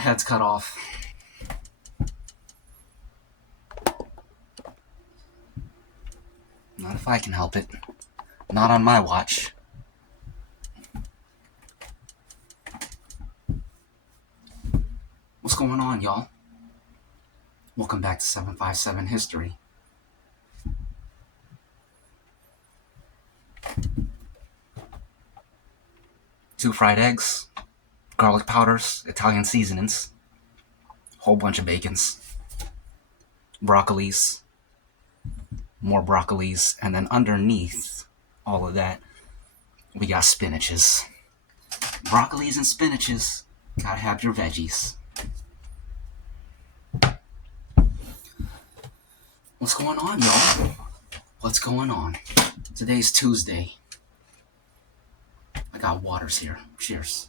My head's cut off. Not if I can help it. Not on my watch. What's going on, y'all? Welcome back to 757 History. Two fried eggs, garlic powders, Italian seasonings, whole bunch of bacons, broccolis, more broccolis, and then underneath all of that, we got spinaches. Broccolis and spinaches. Gotta have your veggies. What's going on, y'all? What's going on? Today's Tuesday. I got waters here. Cheers.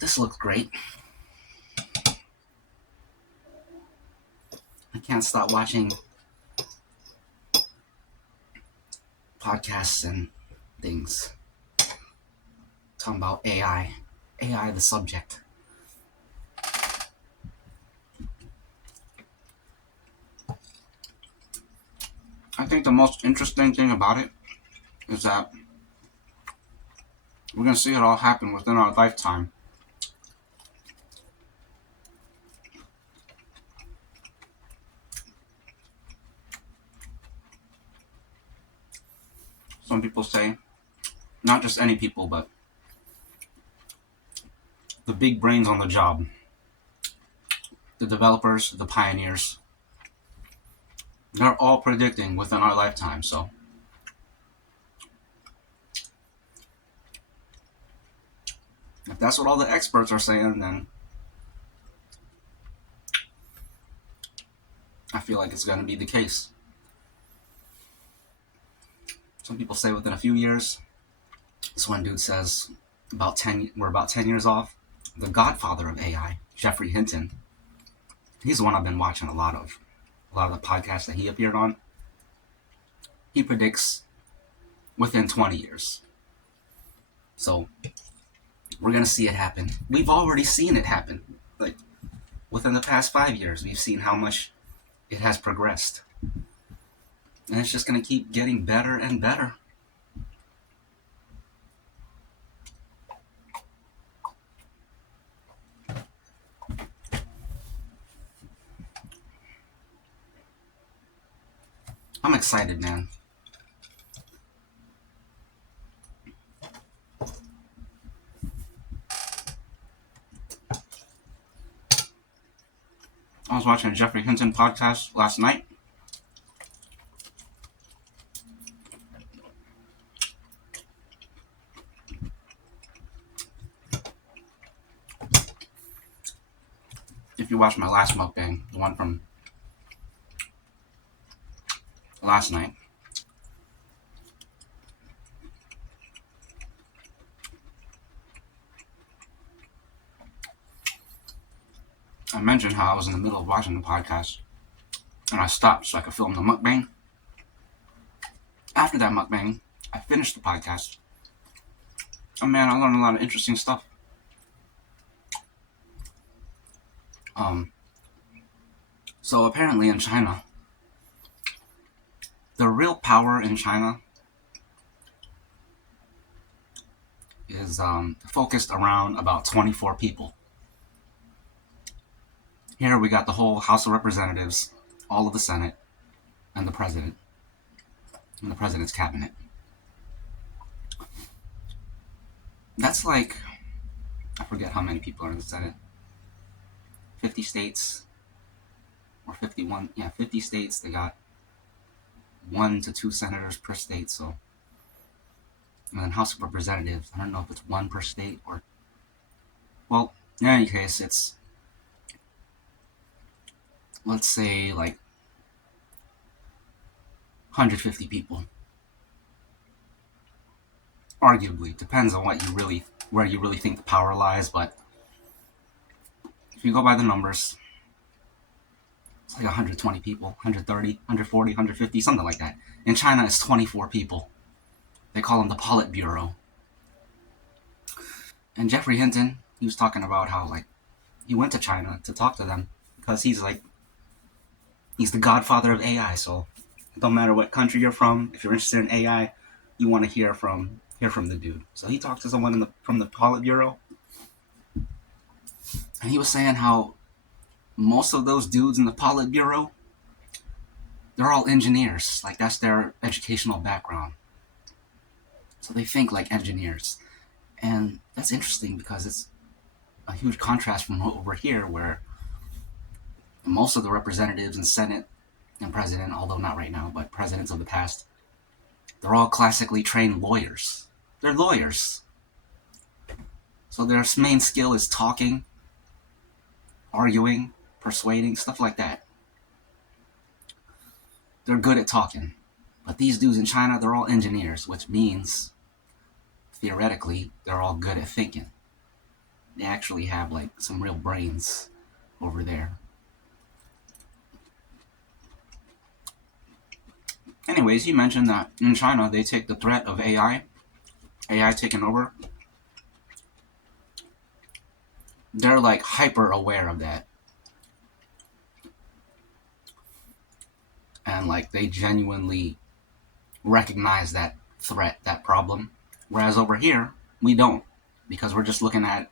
This looks great. I can't stop watching podcasts and things talking about AI. AI, the subject. I think the most interesting thing about it is that we're going to see it all happen within our lifetime. Some people say, not just any people, but the big brains on the job, the developers, the pioneers, they're all predicting within our lifetime, so if that's what all the experts are saying, then I feel like it's going to be the case. Some people say within a few years. This one dude says we're about 10 years off. The godfather of AI, Geoffrey Hinton. He's the one I've been watching a lot of the podcasts that he appeared on. He predicts within 20 years. So we're going to see it happen. We've already seen it happen. Like within the past 5 years, we've seen how much it has progressed. And it's just going to keep getting better and better. I'm excited, man. I was watching a Geoffrey Hinton podcast last night. If you watched my last mukbang, the one from last night, I mentioned how I was in the middle of watching the podcast and I stopped so I could film the mukbang. After that mukbang, I finished the podcast. And man, I learned a lot of interesting stuff. So apparently in China, the real power in China is focused around about 24 people. Here we got the whole House of Representatives, all of the Senate, and the President, and the President's cabinet. That's like, I forget how many people are in the Senate. 50 states, or 51, 50 states. They got 1 to 2 senators per state, so. And then House of Representatives, I don't know if it's 1 per state or, well, in any case, it's, let's say, like 150 people. Arguably, depends on where you really think the power lies, but if you go by the numbers, It's like 120 people, 130, 140, 150, something like that. In China, it's 24 people. They call them the Politburo. And Jeffrey Hinton, he was talking about how like he went to China to talk to them because he's the godfather of AI. So it don't matter what country you're from, if you're interested in AI, you want to hear from the dude. So he talked to someone from the Politburo, and he was saying how most of those dudes in the Politburo, they're all engineers. Like that's their educational background. So they think like engineers. And that's interesting because it's a huge contrast from over here where most of the representatives and Senate and president, although not right now, but presidents of the past, they're all classically trained lawyers. They're lawyers. So their main skill is talking, arguing, persuading, stuff like that. They're good at talking. But these dudes in China, they're all engineers, which means, theoretically, they're all good at thinking. They actually have, like, some real brains over there. Anyways, you mentioned that in China, they take the threat of AI taking over. They're, like, hyper aware of that. And, like, they genuinely recognize that threat, that problem. Whereas over here, we don't. Because we're just looking at,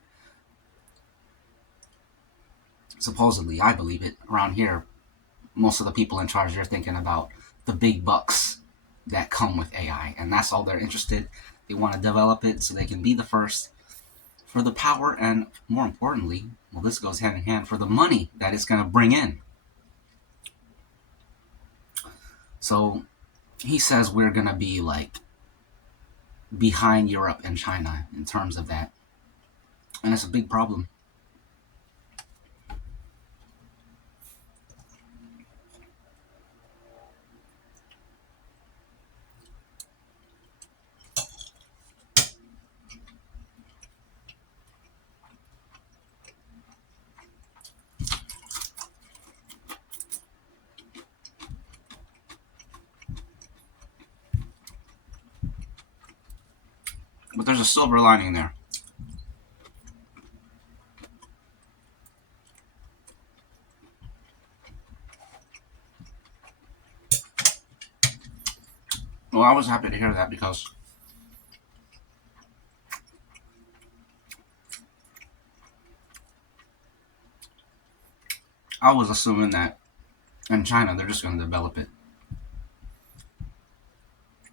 supposedly, I believe it, around here, most of the people in charge, they're thinking about the big bucks that come with AI. And that's all they're interested. They want to develop it so they can be the first for the power and, more importantly, well, this goes hand in hand, for the money that it's going to bring in. So he says we're going to be like behind Europe and China in terms of that. And it's a big problem. But there's a silver lining there. Well, I was happy to hear that because I was assuming that in China they're just going to develop it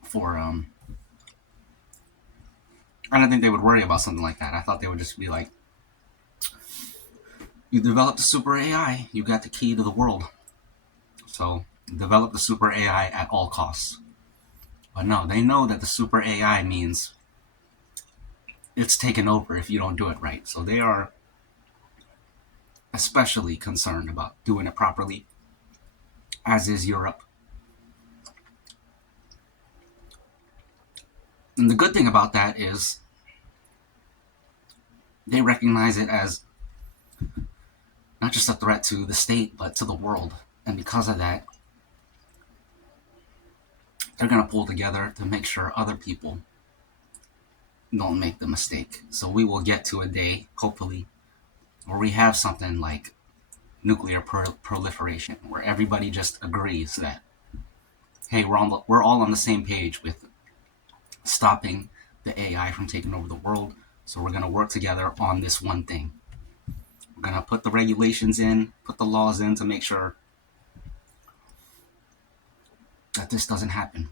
for I don't think they would worry about something like that. I thought they would just be like, you developed a super AI, you got the key to the world. So develop the super AI at all costs. But no, they know that the super AI means it's taken over if you don't do it right. So they are especially concerned about doing it properly, as is Europe. And the good thing about that is they recognize it as not just a threat to the state, but to the world. And because of that, they're going to pull together to make sure other people don't make the mistake. So we will get to a day, hopefully, where we have something like nuclear proliferation, where everybody just agrees that, hey, we're all on the same page with stopping the AI from taking over the world. So we're going to work together on this one thing. We're going to put the regulations in, put the laws in to make sure that this doesn't happen.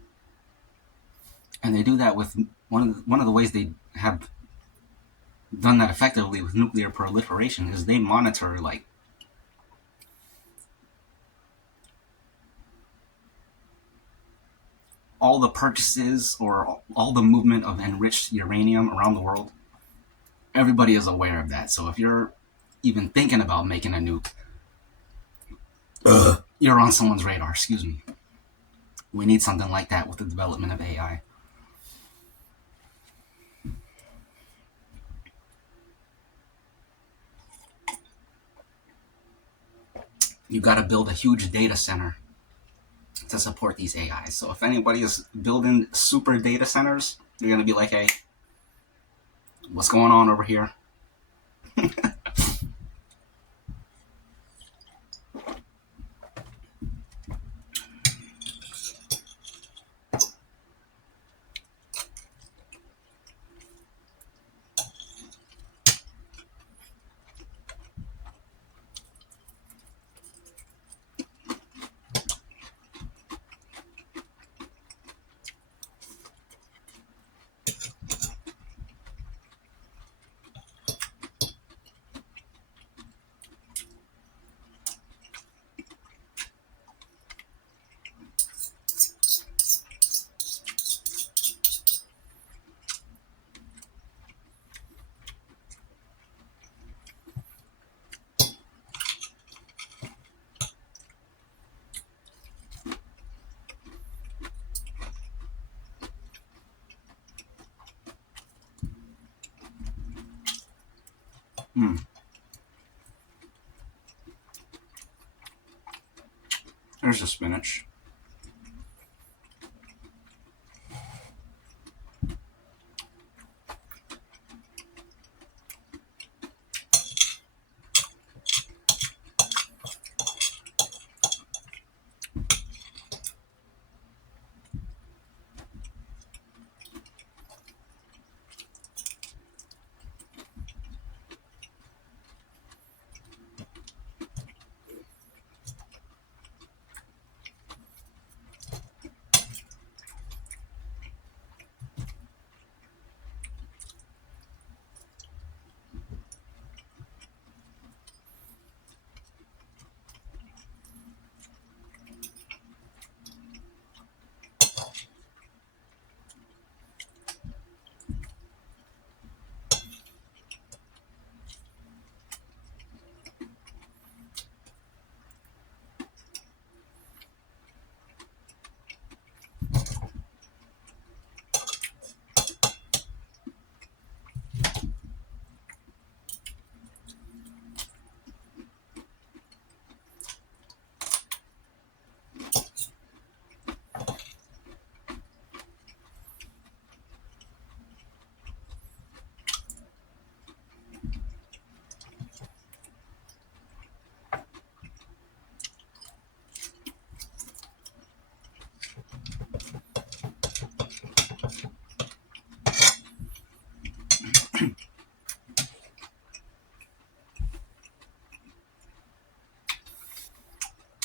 And they do that with one of the ways they have done that effectively with nuclear proliferation is they monitor like all the purchases or all the movement of enriched uranium around the world. Everybody is aware of that. So if you're even thinking about making a nuke, you're on someone's radar. Excuse me. We need something like that with the development of AI. you got to build a huge data center to support these AIs. So if anybody is building super data centers, you're going to be like, hey, what's going on over here? There's the spinach.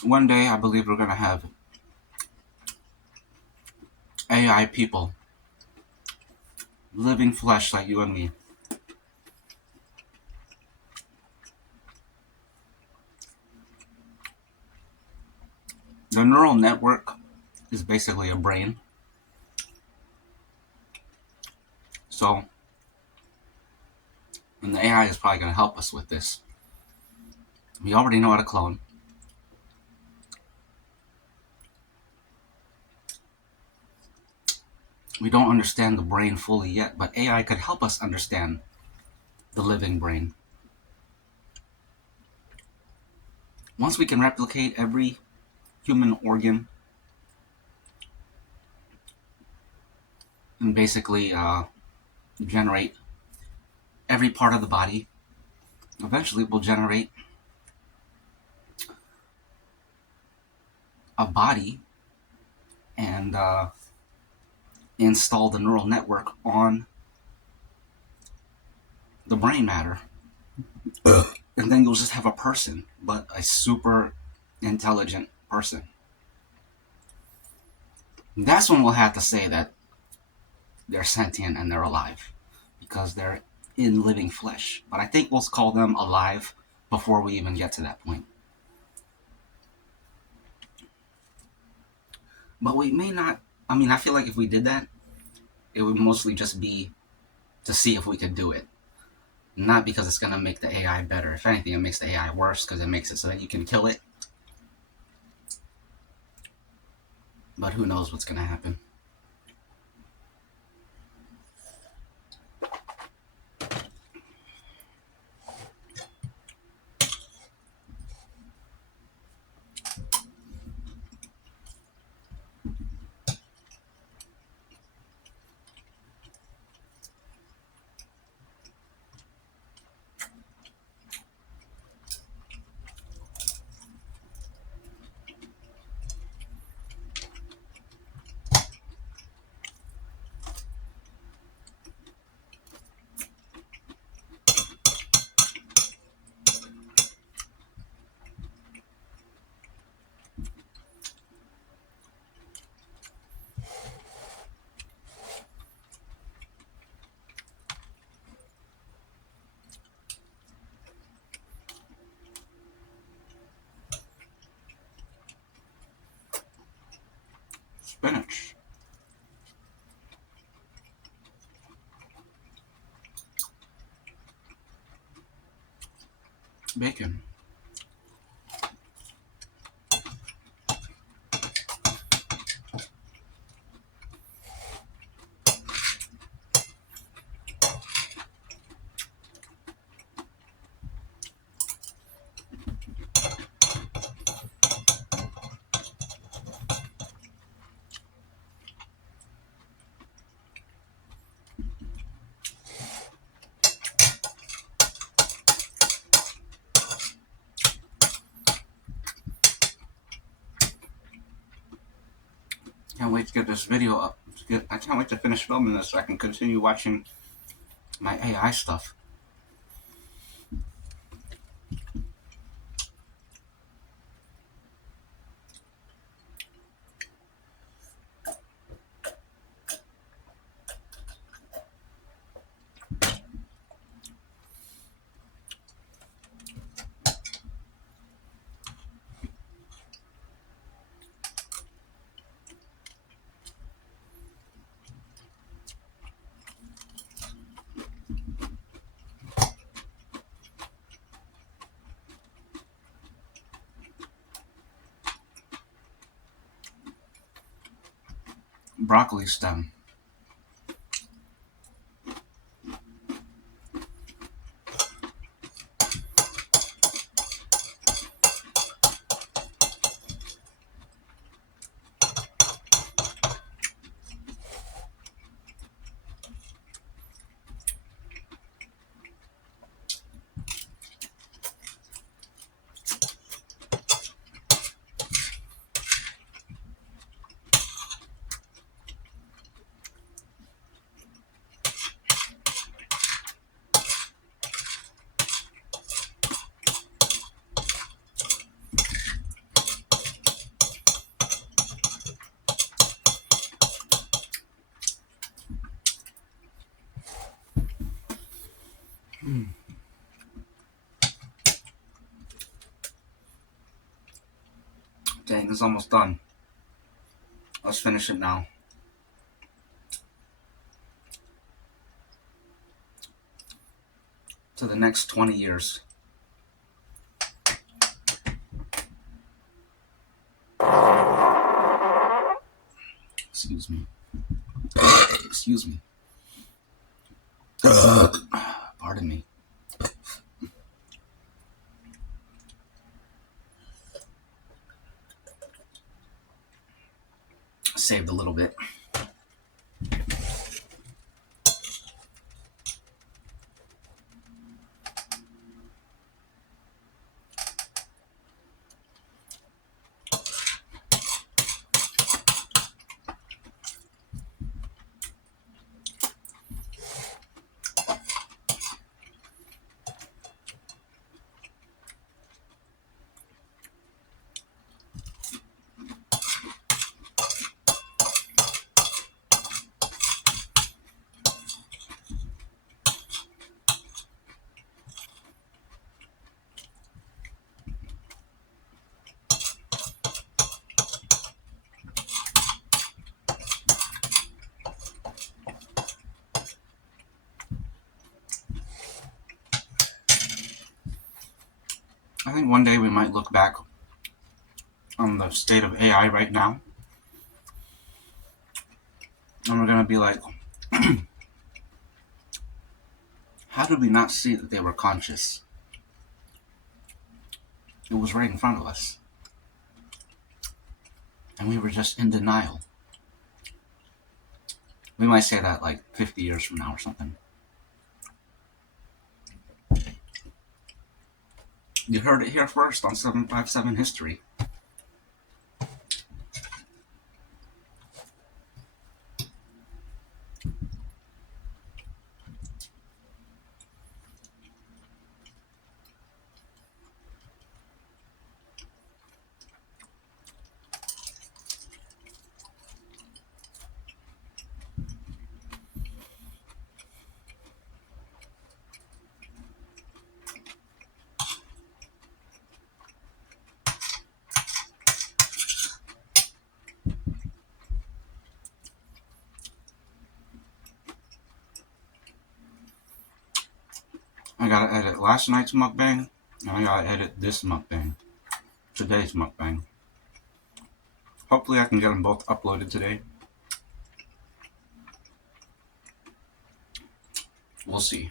One day, I believe we're going to have AI people, living flesh like you and me. The neural network is basically a brain. So, and the AI is probably going to help us with this. We already know how to clone. We don't understand the brain fully yet, but AI could help us understand the living brain. Once we can replicate every human organ and basically generate every part of the body, eventually we'll generate a body and install the neural network on the brain matter. And then you'll just have a person, but a super intelligent person. That's when we'll have to say that they're sentient and they're alive, because they're in living flesh. But I think we'll call them alive before we even get to that point. But we may not. I mean, I feel like if we did that, it would mostly just be to see if we could do it. Not because it's going to make the AI better. If anything, it makes the AI worse because it makes it so that you can kill it. But who knows what's going to happen. bacon. Can't wait to get this video up. I can't wait to finish filming this so I can continue watching my AI stuff. Broccoli stem. Dang, it's almost done. Let's finish it now. To the next 20 years. Excuse me. Excuse me. Pardon me. Saved a little bit. I think one day we might look back on the state of AI right now, and we're going to be like, how did we not see that they were conscious? It was right in front of us. And we were just in denial. We might say that like 50 years from now or something. You heard it here first on 757 History. I gotta edit last night's mukbang I gotta edit this mukbang. Today's mukbang. Hopefully I can get them both uploaded today. We'll see.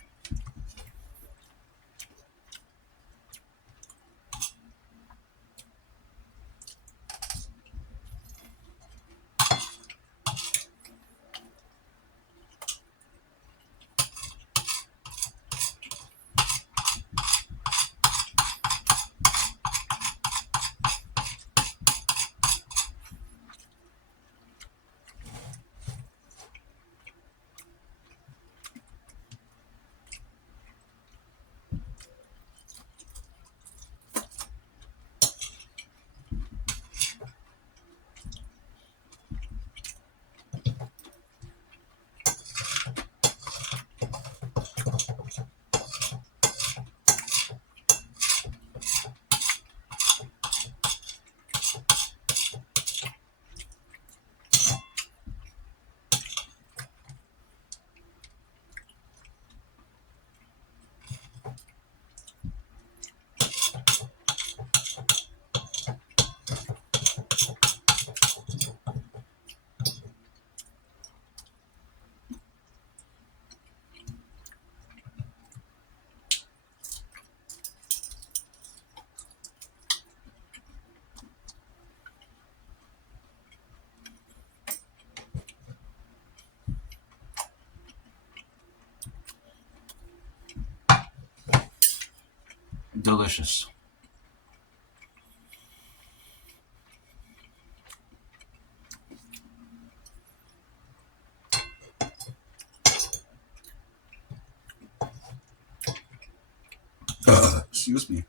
Delicious. Excuse me.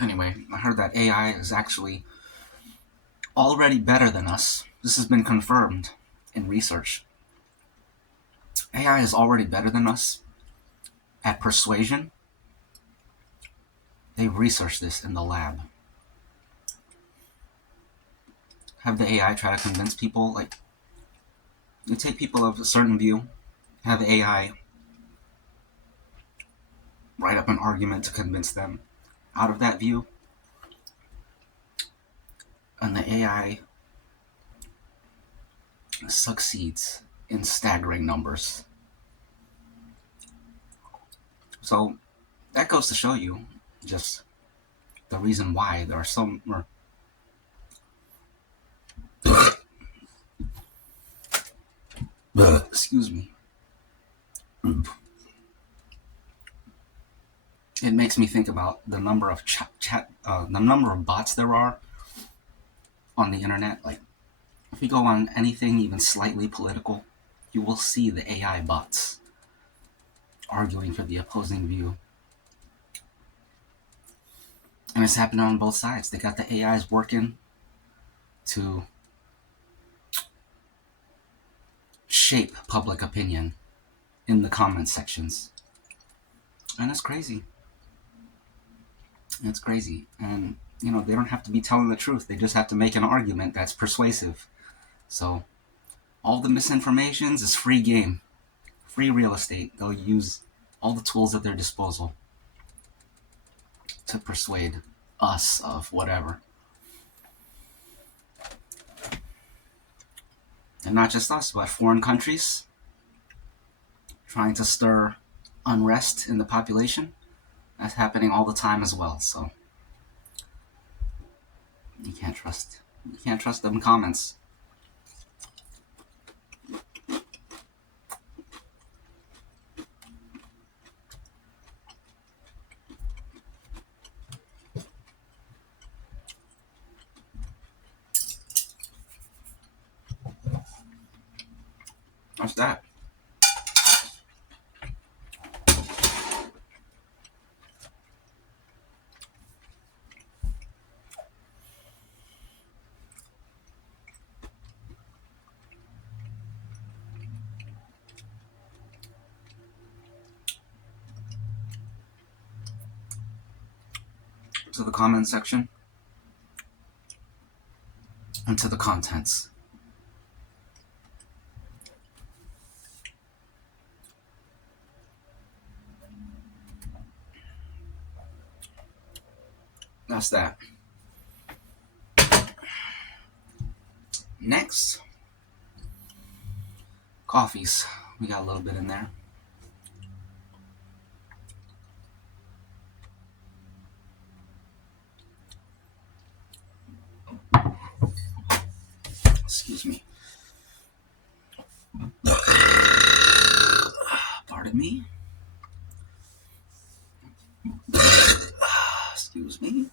Anyway, I heard that AI is actually already better than us. This has been confirmed in research. AI is already better than us at persuasion. They've researched this in the lab. Have the AI try to convince people, like, you take people of a certain view, have AI write up an argument to convince them out of that view, and the AI succeeds in staggering numbers. So that goes to show you just the reason why there are so more. Excuse me. It makes me think about the number of the number of bots there are on the internet. Like, if you go on anything even slightly political, you will see the AI bots arguing for the opposing view. And it's happening on both sides. They got the AIs working to shape public opinion in the comment sections. And it's crazy. It's crazy. And, you know, they don't have to be telling the truth. They just have to make an argument that's persuasive. So all the misinformations is free game, free real estate. They'll use all the tools at their disposal to persuade us of whatever. And not just us, but foreign countries trying to stir unrest in the population. That's happening all the time as well. So you can't trust them comments. What's that? to the comment section and to the contents. That's that. Next, coffees. We got a little bit in there. Excuse me. Pardon me. Excuse me.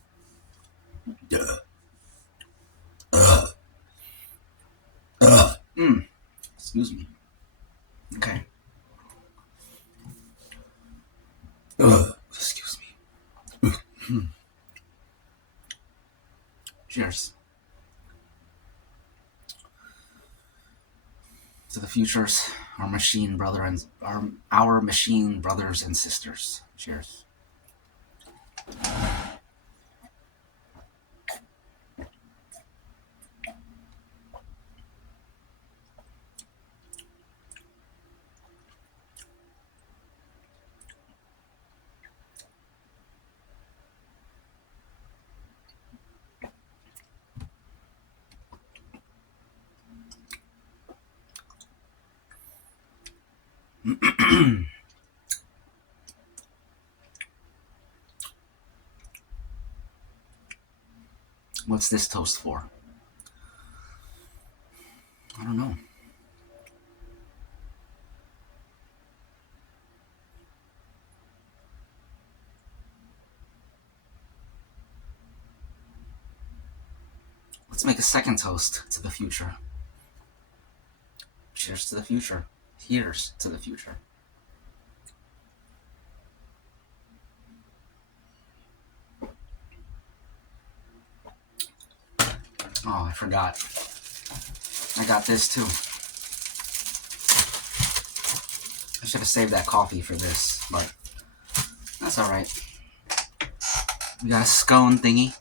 Excuse me. Okay. Excuse me. Cheers. To the futures, our machine brother and our machine brothers and sisters. Cheers. What's this toast for? I don't know. Let's make a second toast to the future. Cheers to the future. Here's to the future. Oh, I forgot. I got this too. I should have saved that coffee for this, but that's alright. We got a scone thingy.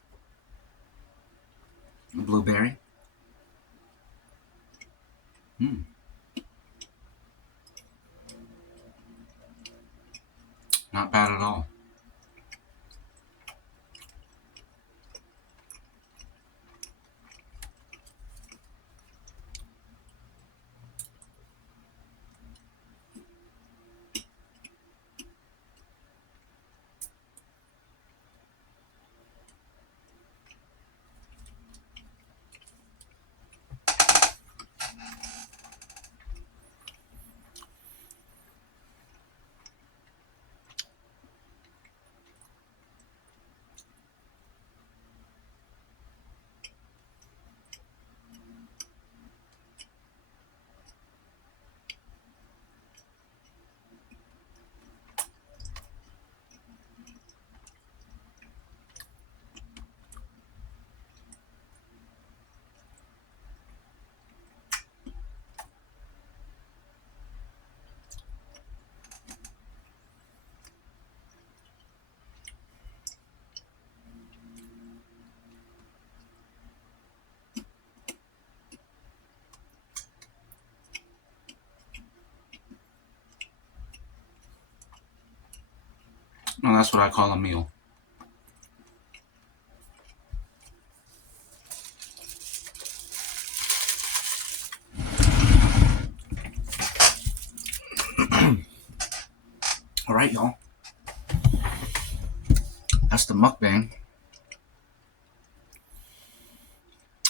A blueberry. Not bad at all. No, that's what I call a meal. Alright, y'all. That's the mukbang.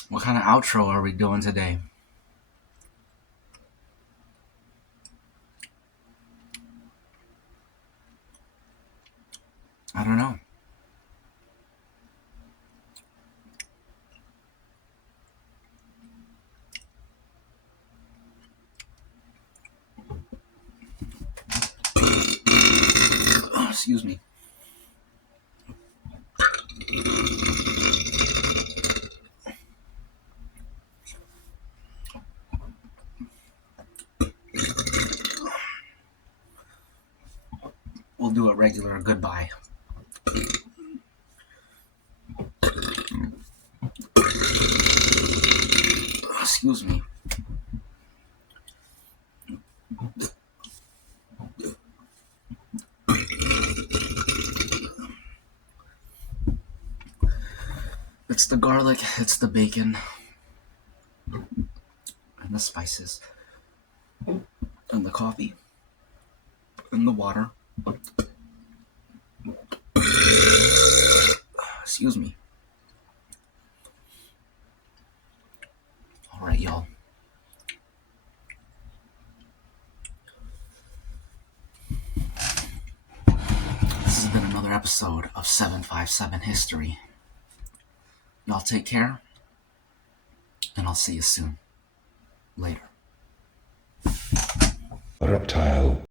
What kind of outro are we doing today? I don't know. Excuse me. We'll do a regular goodbye. Excuse me. It's the garlic, it's the bacon, and the spices, and the coffee, and the water. Excuse me. Alright, y'all. This has been another episode of 757 History. Y'all take care, and I'll see you soon. Later. Reptile.